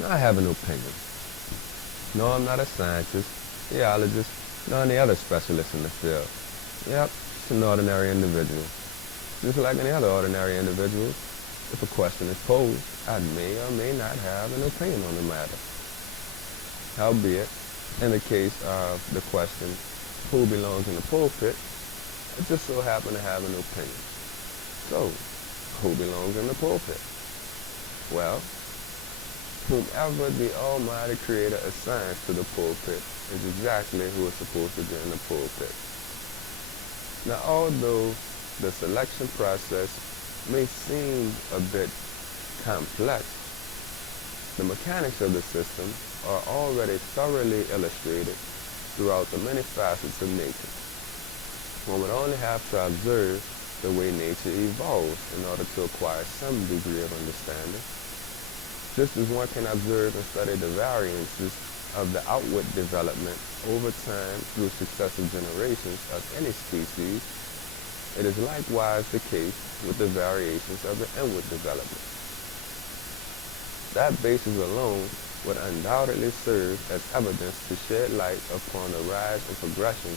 Now, I have an opinion. No, I'm not a scientist, geologist, nor any other specialist in the field. Yep, just an ordinary individual. Just like any other ordinary individual, if a question is posed, I may or may not have an opinion on the matter. Howbeit, in the case of the question, who belongs in the pulpit, I just so happen to have an opinion. So, who belongs in the pulpit? Well, whomever the Almighty Creator assigns to the pulpit is exactly who is supposed to be in the pulpit. Now, although the selection process may seem a bit complex, the mechanics of the system are already thoroughly illustrated throughout the many facets of nature. One would only have to observe the way nature evolves in order to acquire some degree of understanding. Just as one can observe and study the variances of the outward development over time through successive generations of any species, it is likewise the case with the variations of the inward development. That basis alone would undoubtedly serve as evidence to shed light upon the rise and progression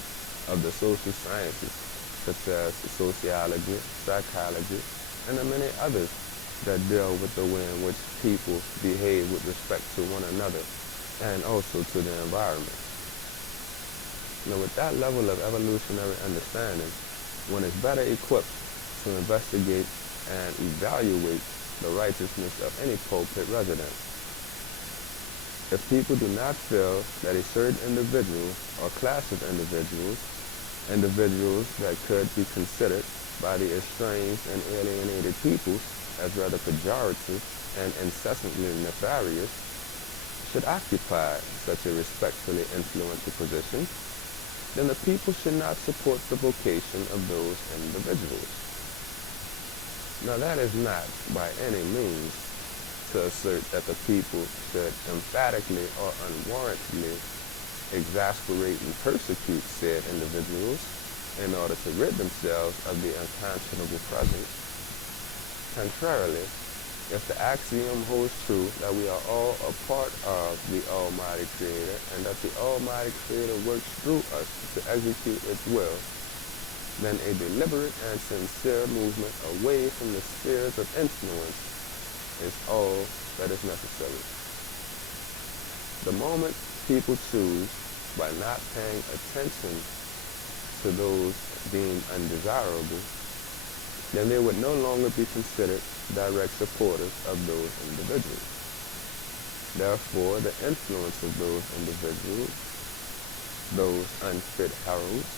of the social sciences, such as sociology, psychology, and the many others that deal with the way in which people behave with respect to one another and also to the environment. Now, with that level of evolutionary understanding, one is better equipped to investigate and evaluate the righteousness of any pulpit resident. If people do not feel that a certain individual or class of individuals that could be considered by the estranged and alienated peoples as rather pejorative and incessantly nefarious, should occupy such a respectfully influential position, then the people should not support the vocation of those individuals. Now, that is not by any means to assert that the people should emphatically or unwarrantedly exasperate and persecute said individuals in order to rid themselves of the unconscionable presence. Contrarily, if the axiom holds true that we are all a part of the Almighty Creator and that the Almighty Creator works through us to execute its will, then a deliberate and sincere movement away from the spheres of influence is all that is necessary. The moment people choose, by not paying attention to those deemed undesirable, then they would no longer be considered direct supporters of those individuals. Therefore, the influence of those individuals, those unfit heralds,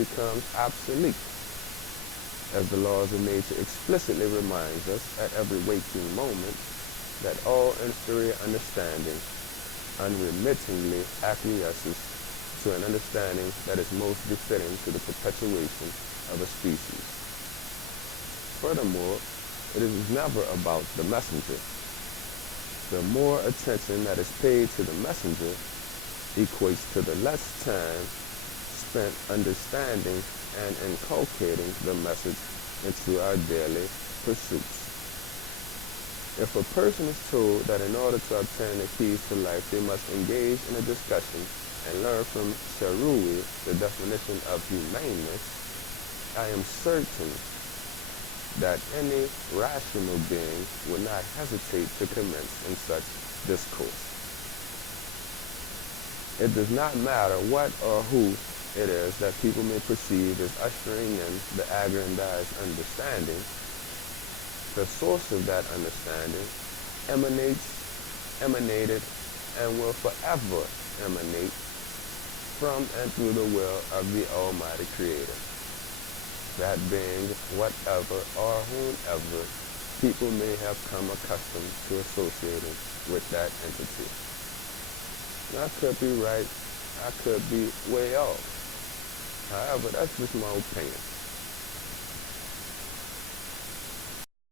becomes obsolete, as the laws of nature explicitly reminds us at every waking moment that all inferior understanding unremittingly acquiesces to an understanding that is most befitting to the perpetuation of a species. Furthermore, it is never about the messenger. The more attention that is paid to the messenger equates to the less time spent understanding and inculcating the message into our daily pursuits. If a person is told that in order to obtain the keys to life, they must engage in a discussion and learn from Sarui the definition of humaneness, I am certain that any rational being would not hesitate to commence in such discourse. It does not matter what or who it is that people may perceive as ushering in the aggrandized understanding. The source of that understanding emanated, and will forever emanate from and through the will of the Almighty Creator. That being whatever or whomever people may have come accustomed to associating with that entity. Now, I could be right, I could be way off. However, that's just my opinion.